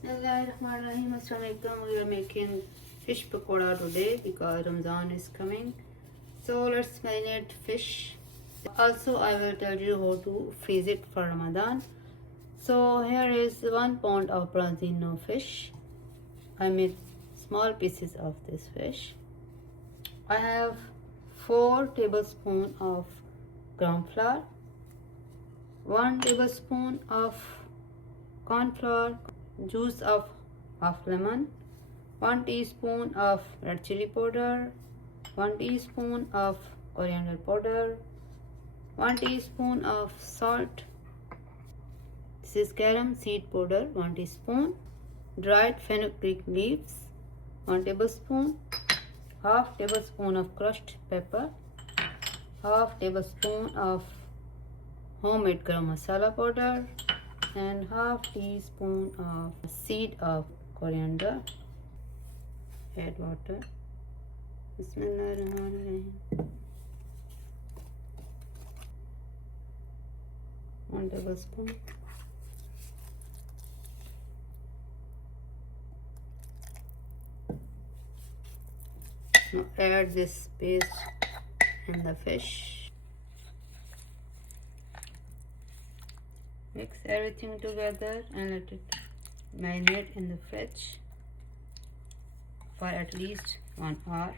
Bismillahirrahmanirrahim. Assalamualaikum. We are making fish pakora today because Ramadan is coming. So let's marinate fish. Also, I will tell you how to freeze it for Ramadan. So here is 1 pound of branzino fish. I made small pieces of this fish. I have 4 tablespoons of cornflour, 1 tablespoon of cornflour, juice of half lemon, 1 teaspoon of red chili powder, 1 teaspoon of coriander powder, 1 teaspoon of salt. This is carom seed powder, 1 teaspoon, dried fenugreek leaves, 1 tablespoon, half tablespoon of crushed pepper, half tablespoon of homemade garam masala powder, and half teaspoon of seed of coriander. Add water. Bismillahirrahmanirrahim. 1 tablespoon. Now add this paste in the fish. Mix everything together and let it marinate in the fridge for at least 1 hour.